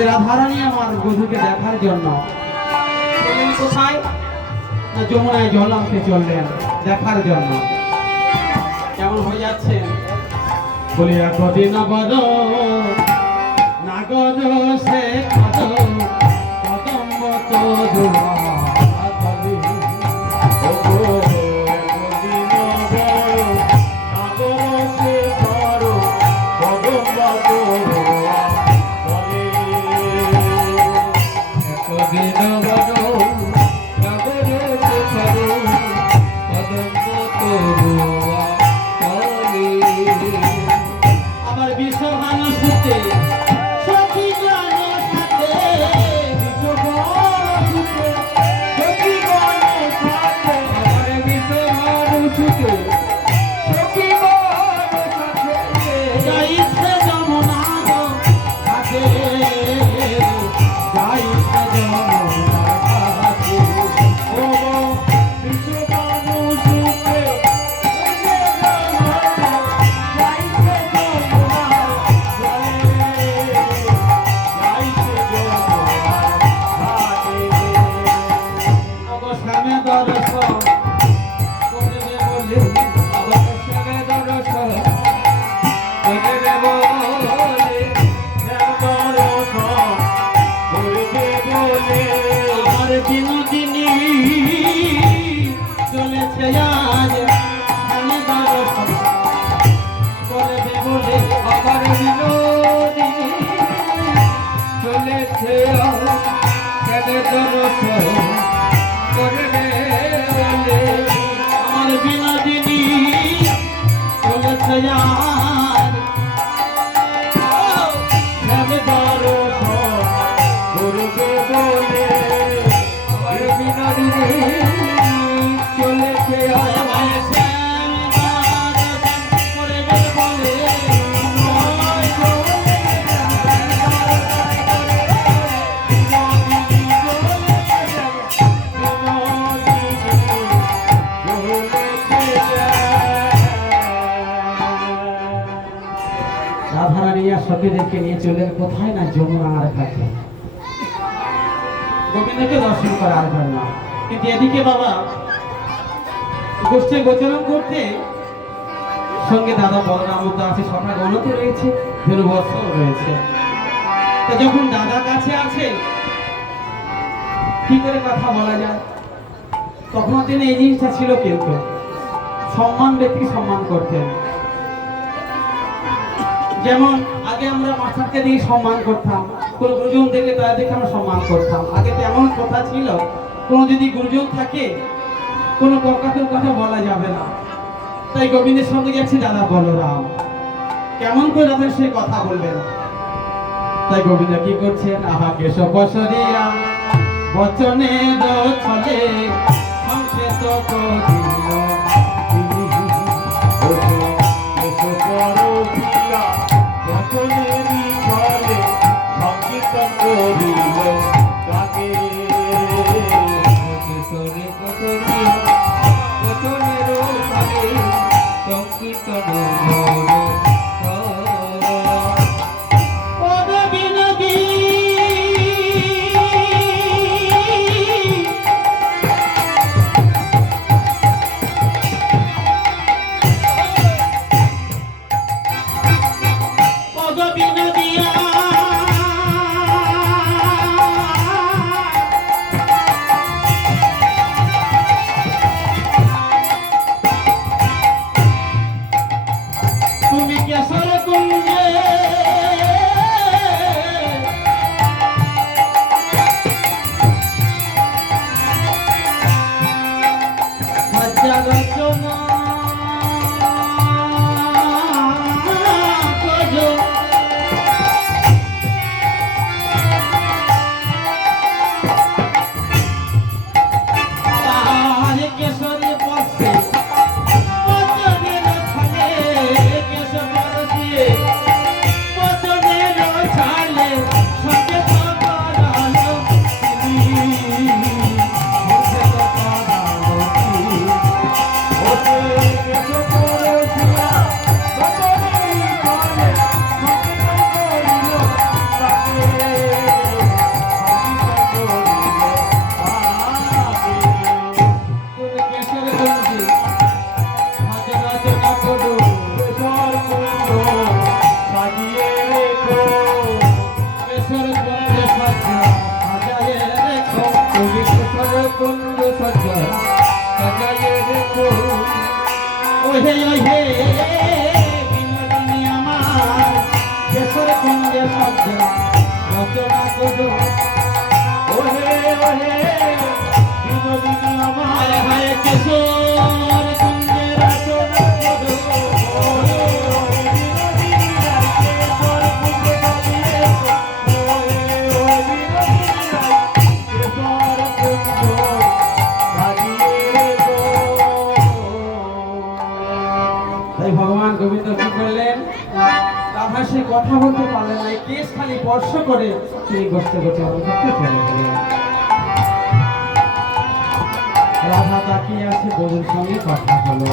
রাধারানী আমার বধূকে দেখার জন্য কোথায় না যমুনায় জল আনতে চললেন দেখার জন্য। কেমন হয়ে যাচ্ছে বলি একদিন নগর নাগর সে কদম তো সখীদেরকে নিয়ে চলে কোথায় না যমুনার কাছে গোবিন্দকে দর্শন করার জন্য। কিন্তু এদিকে বাবা গোষ্ঠী গোচরণ করতে সঙ্গে দাদা বলরাম তো আছে, সকাল গণতে রয়েছে, ধনুবস্ত্র রয়েছে। তো যখন দাদা কাছে আছে কি করে কথা বলা যায়, তখন তিনি এই জিনিসটা ছিল কিন্তু সম্মান ব্যক্তি সম্মান করতেন। যেমন আগে আমরা মাস্টারকে দিয়ে সম্মান করতাম, কোন গুরুজন দেখলে তাদের দেখে আমরা সম্মান করতাম। আগে তো এমন কথা ছিল কোনো যদি গুরুজন থাকে কোনো বকাতের কথা বলা যাবে না। তাই গোবিন্দের সঙ্গে গেছে দাদা বলরাম, কেমন করে তাদের সে কথা বলবেন। তাই গোবিন্দ কি করছেন, আহাকে সপসরিয়া বচনে ছলে সংক্ষেপ করিল ওহে ওহে বিনোদিনী আমার কেশর কুঞ্জে সজ্জা রচনা করো ওহে ওহে বিনোদিনী আমার হায় হায় কেশর কুঞ্জে রচনা করো ওহে ওহে বিনোদিনী আর কেশর কুঞ্জে ওহে ওহে বিনোদিনী আর কেশর কুঞ্জ তাই ভগবান গোবিন্দ কি করলেন রাধার সে কথা বলতে পারলেন না কেস খালি স্পর্শ করে তিনি গোষ্ঠে গোষ্ঠে অনুভূতি চলে গেলেন রাধা তাকিয়ে আছে বধূর সঙ্গে কথা হলো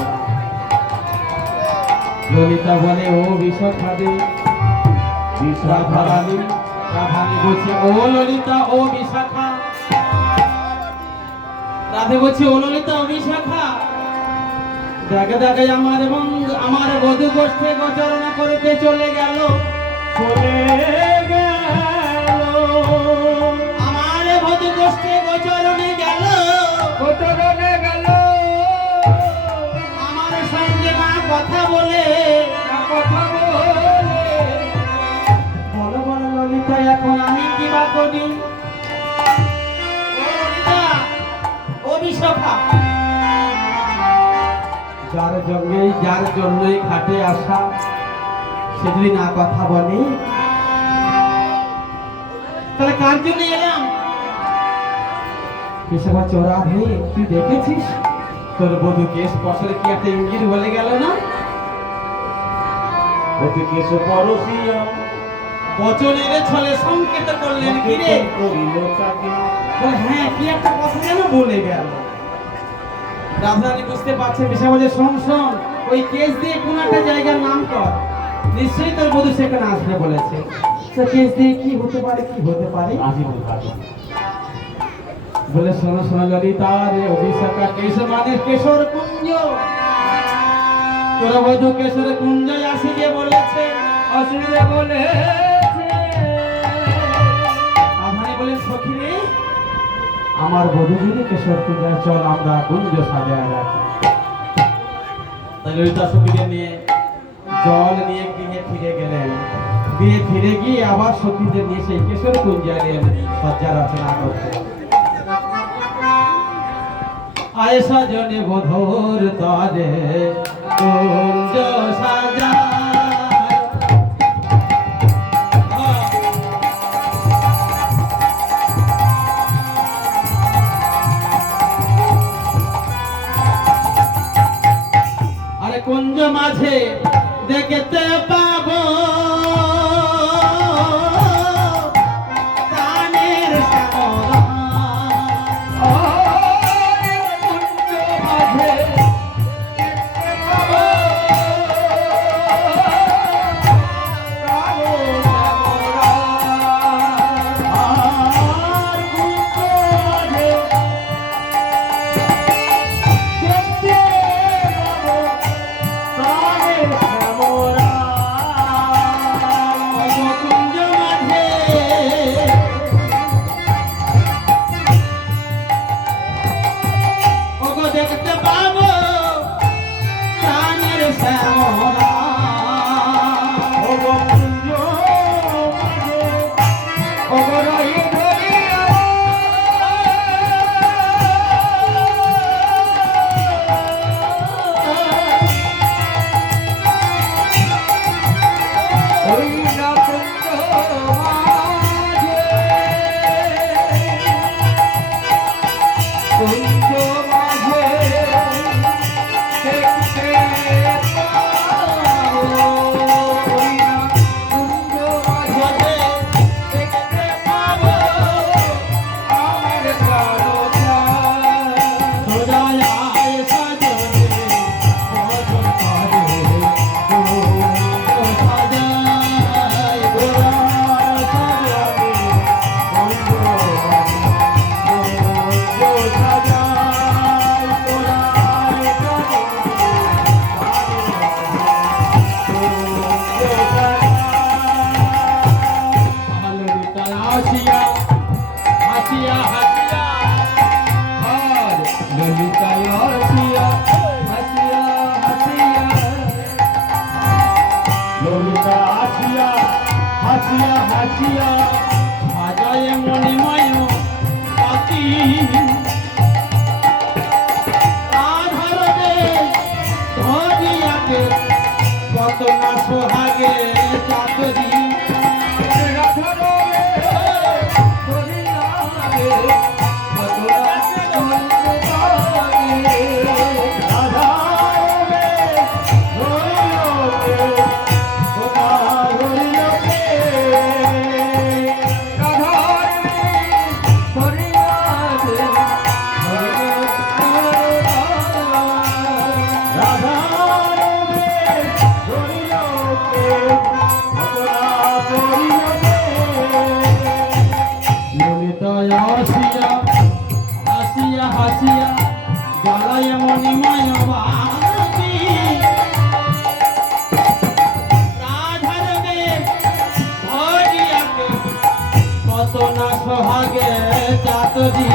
ললিতা বলে ও বিশাখাদে রাধারানী রাধানী বলছে ও ললিতা ও বিশাখা রাধে বলছে ও ললিতা ও বিশাখা দেখে দেখে আমার বধূ গোষ্ঠে গোচরণা করতে চলে গেল আমার বধূ গোষ্ঠে গোচরণে গেল আমার সঙ্গে মা কথা বলে বলো বলো ললিতা এখন আমি কি বা করি ও ললিতা ও বিশাখা যার জন্যই ঘাটে আসা সে যদি না কথা বলে তাহলে কার জন্য এলাম বিশাখা চোরা হয়ে তুই দেখেছিস তোর বধূকে স্পর্শে কি একটা ইঙ্গিত বলে গেল না বচনের ছলে সংকেত করলেন কি রে হ্যাঁ কি একটা কথা যেন বলে গেল রাজধানী বুঝতে পারছে বিশাখাজি শোন শোন ওই কেস দিয়ে কোন একটা জায়গার নাম কর নিশ্চয়ই তোর বধূ সেখানে আসবে বলেছে তো কেস দিয়ে কি হতে পারে বলে শোনো শোনো ললিতা রে অভিষেকা কেশ মানে কেশর কুঞ্জ তোর বধূ কেশর কুঞ্জ আসিবে বলেছে রাজধানী বলে সখী রে আমার বধূ যদি কেশর কুঞ্জায় চল আমরা কুঞ্জ সাজায় রাখি ললিতা সখীকে নিয়ে জল নিয়ে গিয়ে ফিরে গেলেন দিয়ে ফিরে গিয়ে আবার সখীদের নিয়ে সেই কেশর কুঞ্জায় সজ্জা রচনা করতে আয় সাজনে বধূর তরে কুঞ্জ সাজা কুঞ্জ মাঝে দেখতে পাবো প্রাণের শ্যামলা কুঞ্জ মাঝে দেখতে পাবো ললিতা হাসিয়া হাসিয়া হাসিয়া হাসিয়া সাজায় মণিময় পাতি রাধারবে ধরিয়াকে কত না সোহাগে চাতরি হাসিয়া জ্বালায় মণিময় বাতি রাধারবে ধরিয়াকে কত না সোহাগে চাতরি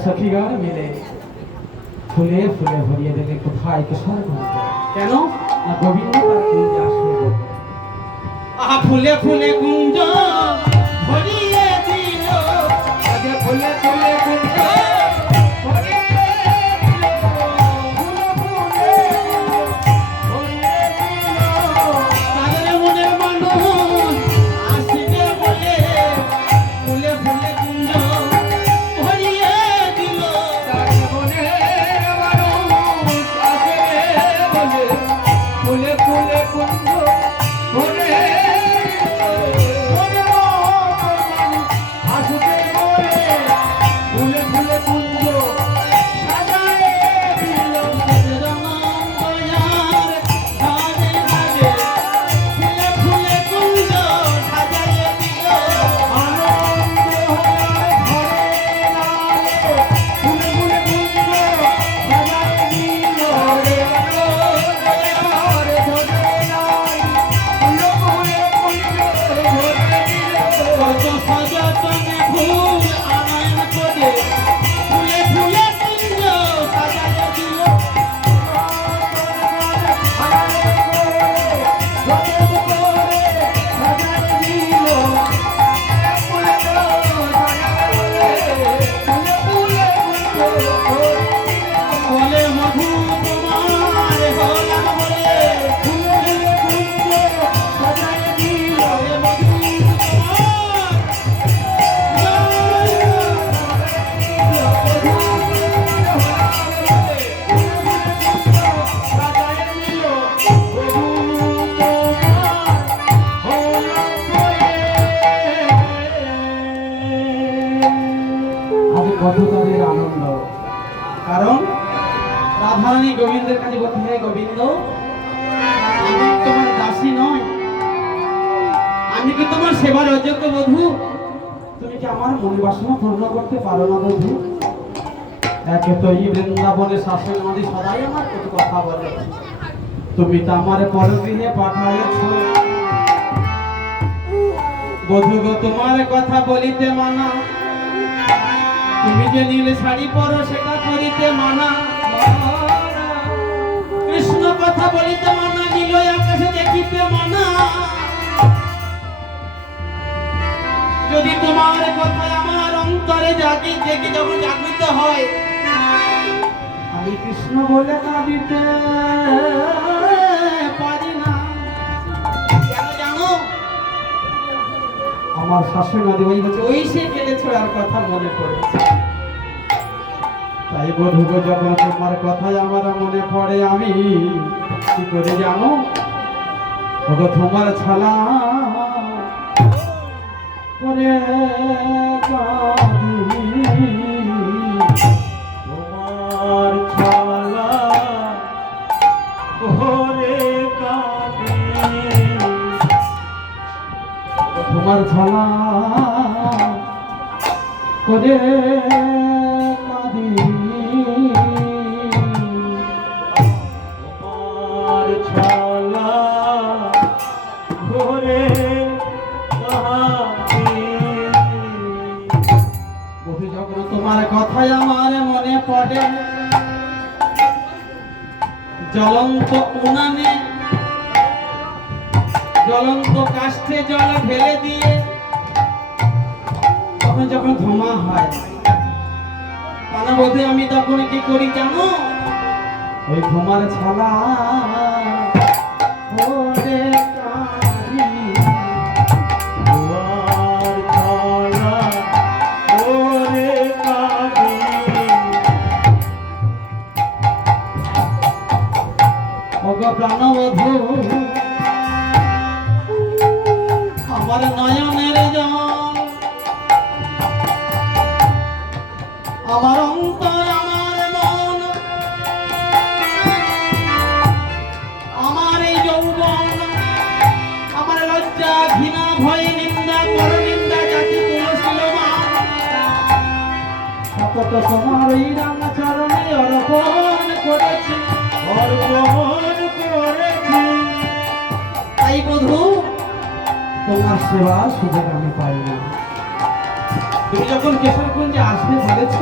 সখীগণ মিলে ফুলে ফুলে ভরিয়ে দেবে কোথায় কিশোর কেন না গোবিন্দ তার কুঞ্জে আসবে আহা ফুলে ফুলে কুঞ্জ ভরিয়ে দিল আগে ফুলে ফুলে কুঞ্জ কতকালের আনন্দ কারণ রাধারানী গোবিন্দের কাছে বলতে হে গোবিন্দ আমি তোমার দাসী নয় আমি কি তোমার সেবার অযোগ্য বধূ তুমি কি আমার মন বাসনা পূর্ণ করতে পারো না বধূ একে তো এই বৃন্দাবনে শাসন নদী সদাই আমার কত কথা বলে তুমি তো আমার পরগৃহে পাঠাইছ বধূ গো তোমার কথা বলিতে মানা তুমি যে নীল শাড়ি পরো সেটা করিতে মানা কৃষ্ণ কথা বলিতে মানা নীল আকাশে দেখিতে মানা যদি তোমার কথা আমার অন্তরে জাগি জেগে যখন জাগৃত হয় আমি কৃষ্ণ বলে কাঁদিতে পারি না কেন জানো আমার শাশুড়ি নদী ওই বলছে ওই সে গেলে ছোড়ার কথা মনে পড়েছে তাই বধূ যখন তোমার কথাই আমার মনে পড়ে আমি কি করে জানো ওগো তোমার ছালা করে কাঁদি তোমার ছলা ওরে কাঁদে, তোমার ছলা করে কাঁদি, তোমার ছলা ওরে কাঁদে। বধূ যখন তোমার কথাই আমার মনে পড়ে, জ্বলন্ত উনানে জ্বলন্ত কাষ্ঠে জল ঢেলে দিয়ে তখন যখন ধোঁয়া হয়, প্রাণবধূ আমি তখন কি করি জানো? ওই ধোঁয়ার ছলা ওরে কাঁদি। তোমার ছলা ওরে কাঁদে। ওগো প্রাণবধূ, আমার নয়নের জল, আমার অন্তর, আমার মন, আমার এই যৌবন, আমার লজ্জা, ঘৃণা, ভয়, নিন্দা, পরনিন্দা, জাতি তুলসীলমান শপথ তোমার ওই রাঙা চরণে অর্পণ করেছি, অর্পণ করেছি। তাই বধূ তোমার সেবা সুযোগ আমি পাই না। তুমি যখন কেশরকুঞ্জে আসবে বলেছ,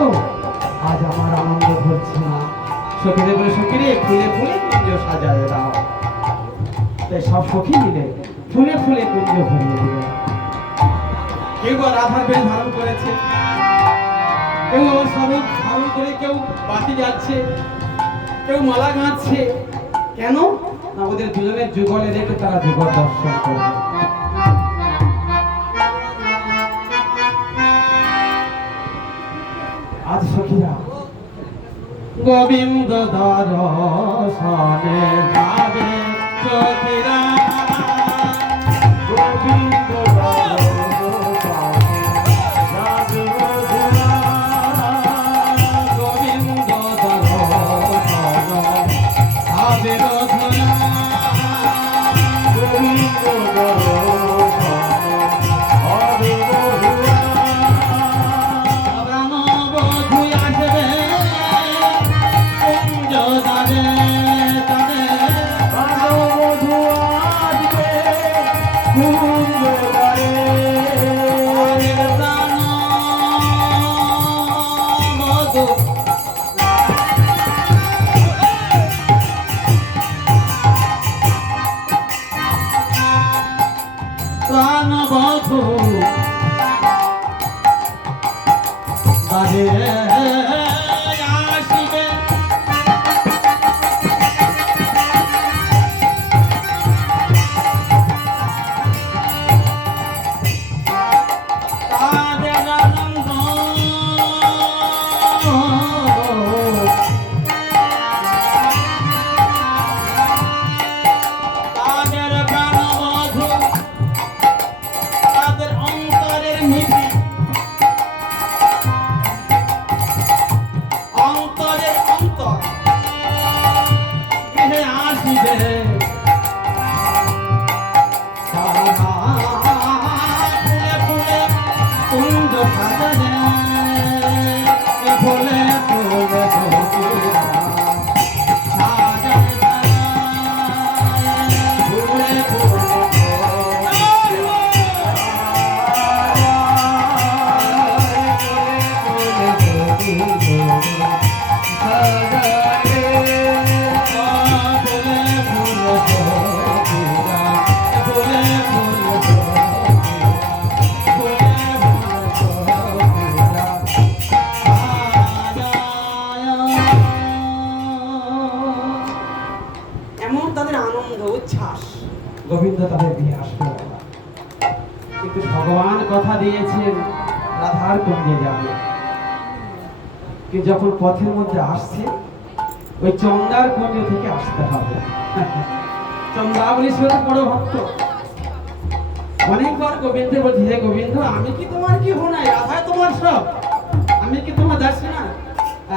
আজ আমার আনন্দ ধরছে না। সখীরে বলে, সখীরে ফুলে ফুলে কুঞ্জ সাজায় দাও। তাই সব সখী মিলে ফুলে ফুলে কুঞ্জ ভরিয়ে দিল। কেউ বা রাধার বেশ ধারণ করেছে, কেউ আবার স্বরূপ ধারণ করে কেউ বাতি যাচ্ছে, কেউ মালা গাঁথছে। কেন না ওদের দুজনের যুগলে রেখে তারা যুগল দর্শন করবে। আজ সখীরা গোবিন্দ দর্শনে যাবে, সখীরা গোবিন্দ দর্শনে যাবে বধূরা। গোবিন্দ দর্শন যাবে বধূরা। গোবিন্দ দর্শনে যাবে বধূরা। প্রাণবধূ আসবে কুঞ্জ দ্বারে দ্বারে, প্রাণবধূ আসবে কুঞ্জ দ্বারে। প্রাণবধূ প্রাণবধূ দ্বারে আসিবে, তাদের আনন্দ তাদের প্রাণবধূ, তাদের অন্তরের নিধি, অন্তরের অন্তর গৃহে আসিবে। সারা ফুলে ফুলে কুঞ্জ সাজাবে, ফুলে ফুলে বধূরা সাজায় সাজায়, ফুলে ফুলে এমন তাদের আনন্দ উচ্ছ্বাস। গোবিন্দ তাদের বিয়ে আসবে, কিন্তু ভগবান কথা দিয়েছেন রাধার কুঞ্জে যাবে। কিন্তু যখন পথের মধ্যে আসছে, ওই চন্দার কুঞ্জ থেকে আসতে হবে। চন্দ্রাবলীশ্বরের বড় ভক্ত, অনেকবার গোবিন্দের বলছে, হে গোবিন্দ, আমি কি তোমার কি নাই? রাধায় তোমার সব, আমি কি তোমার দাসী না?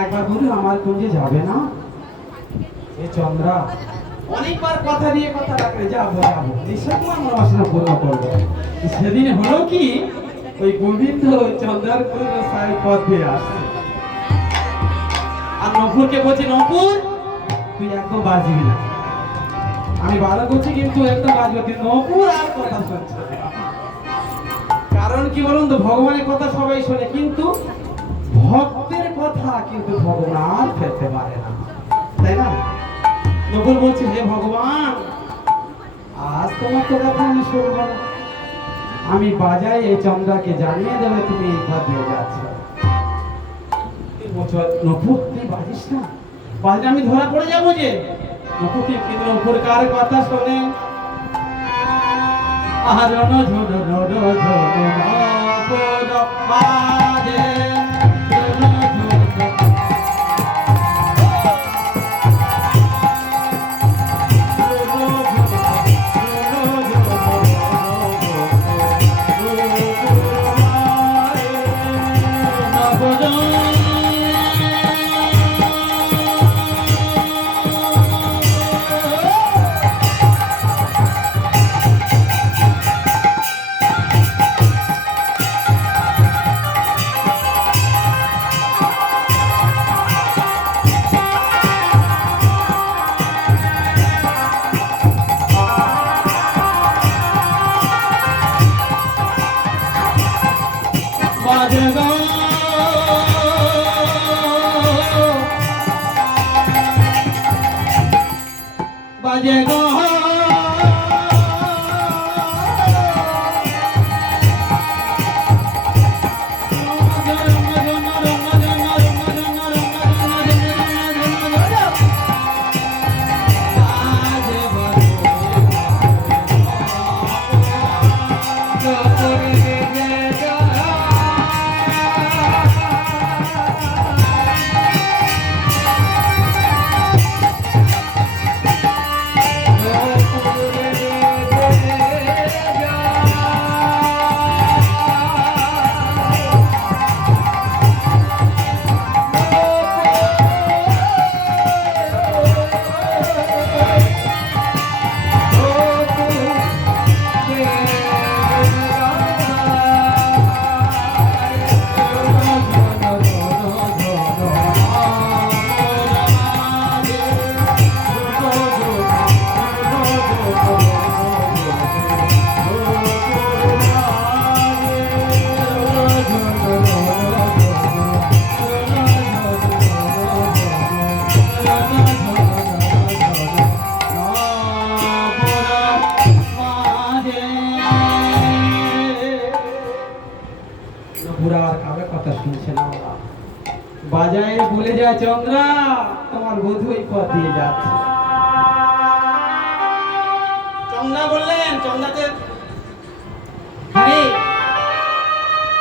একবার বলি আমার কুঞ্জে যাবে না? এ চন্দ্রা অনেকবার কথা দিয়ে কথা রাখলে যাবো যাবো, নিশ্চয় তোমার মনোবাসনা পূর্ণ করবো। সেদিন হলো কি, ওই গোবিন্দ চন্দ্রার সাহেব পথ দিয়ে আসছে, আর নপুরকে বলছে নপুর তুই একদম বাজবি না। আমি ভালো করছি কিন্তু একদম বাজবে, কিন্তু নপুর আর কথা শুনছে না। কারণ কি বলুন তো, ভগবানের কথা সবাই শোনে কিন্তু ভক্তের কথা কিন্তু ভগবান আর ফেলতে পারে না, তাই না? নকুল বলছে হে ভগবান, আজ তোমার তো কথা আমি শুনবো না, আমি বাজাই এই চন্দ্রাকে জানিয়ে দেবে তুমি এই পথ দিয়ে যাচ্ছ। নকুল তুই বাজিস না, বাজলে আমি ধরা পড়ে যাবো যে। নকুল কিন্তু নকুল কার কথা শোনে? আর বাজে বাজে গো বাজায় বলে যায় চন্দ্রা তোমার বধূ এই পথ দিয়ে যাচ্ছে। চন্দ্রা বললেন চন্দ্রাতে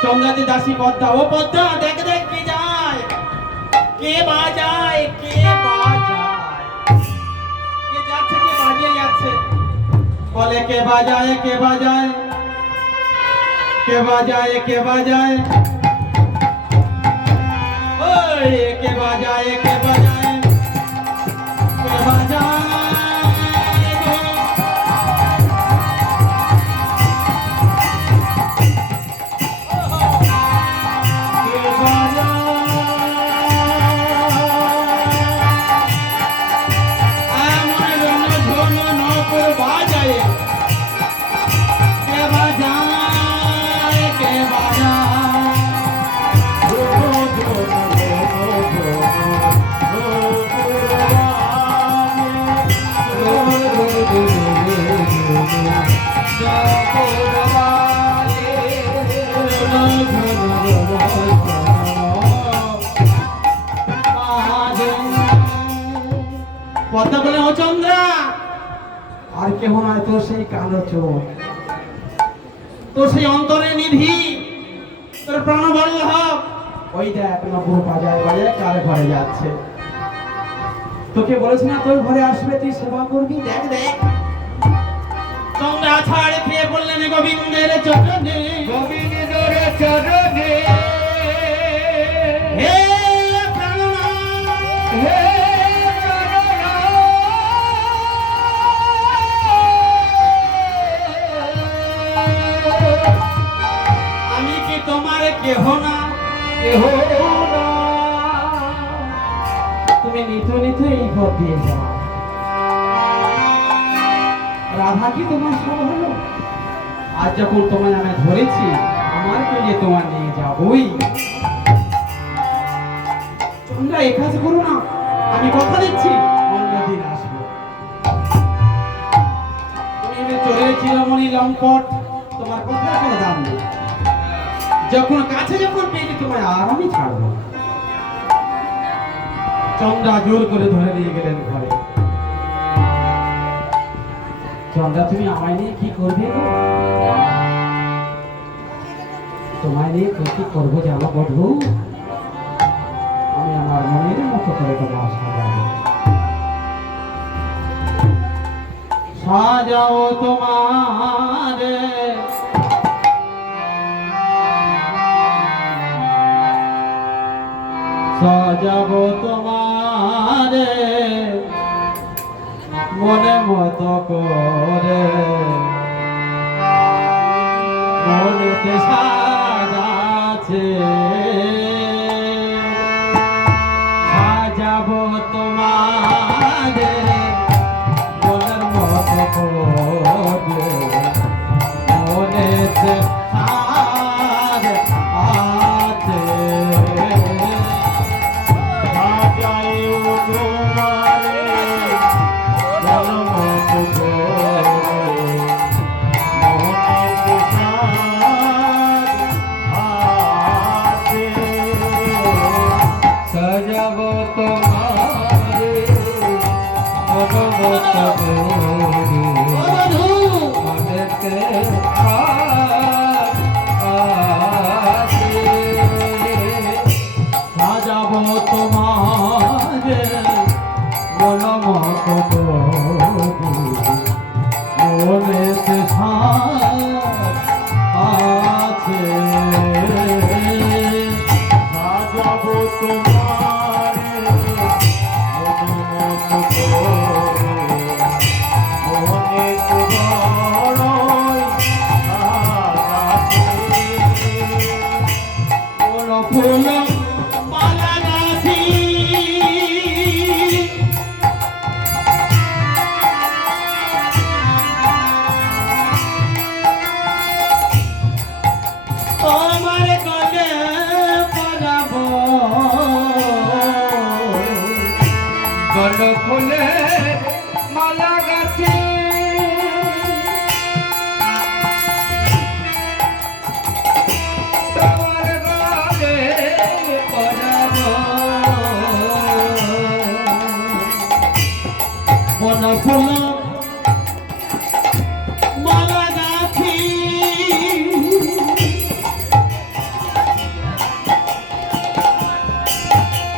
চন্দ্রাতে দাসী পদ্মা, ও পদ্মা দেখ দেখ কে যায়, কে বাজায়, কে বাজায়, কে যাচ্ছে, কে বাজিয়ে যাচ্ছে। বলে কে বাজায়, কে বাজায়, কে বাজায়, কে বাজায়, के बजाए के बजाए के बजाए পদ্মা বলে ও চন্দ্রা আর কেহ নয়, তোর সেই কালো চোখ, তোর সেই অন্তরের নিধি, তোর প্রাণবল্লভ, ওই দেখ নপুর বাজায় বাজায় কার ঘরে যাচ্ছে। তোকে বলেছি না তোর ঘরে আসবে, তুই সেবা করবি, দেখ দেখ। চন্দ্রা ছাড় খেয়ে বললেন গোবিন্দের চরণে, গোবিন্দের চরণে হে প্রাণনাথ হে আমি কি তোমার কেহ না? কেহ না তুমি নিত নিত এই পথ দিয়ে যাও। রাধা কি তোমার সব হলো? আজ যখন তোমায় আমি ধরেছি, আমার পেলে তোমার নিয়ে যাবই। তোমরা এই কাজ করো না, আমি কথা দিচ্ছি অন্যদিন আসবো। তুমি চলে চিরমণি লম্পট, তোমার কথার কোনো দাম নেই। যখন কাছে যখন পেয়ে তোমায় আর আমি ছাড়বো। চন্দ্রা জোর করে ধরে নিয়ে গেলেন ঘরে। চন্দ্রা, তুমি আমায় নিয়ে কি করবে গো? তোমায় নিয়ে কি করবো জানো বধূ? আমি আমার মনের মতো করে তোমার সাজাবো। সাজাও তোমার সাজাবো তোমার মনে মতো করে, মনেতে সাজাছে। সাজাবো তোমার মনের মতো করে, মনেতে সাজ আছে। সাজাইও তোমারে মনমত করে, মনেতে সাজ আছে। সাজাবো তোমারে মনোমত করে, মনেতে সাজ আছে। সাজাবো তোমারে মনোমত করে, মনেতে সাজ আছে। সাজাবো তোমারে মনমত করে, মনেতে বড়ই সাজ আছে। ফুল ফুল মালা গাঁথি, তোমার গলে পরাবো। গল ফুলে মালা গাঁথি, তোমার গলে পরাবো। বন ফুল মালা গাঁথি,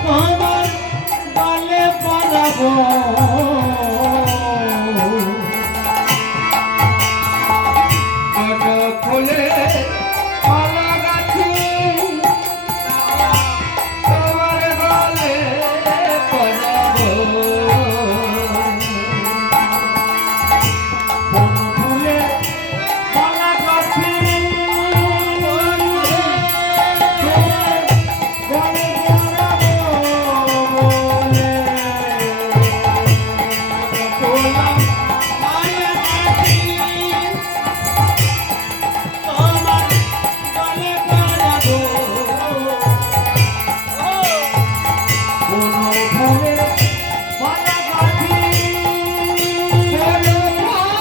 তোমার গলে পরাবো। বন ফুলে মালা গাঁথি, তোমার গলে পরাবো। বন ফুলে মালা গাঁথি, গলে পরাবো বলে। ফুল মালা গাঁথি, তোমার গলে পরাবো। বন ফুলে মালা গাঁথি, তোমার গলে পরাবো।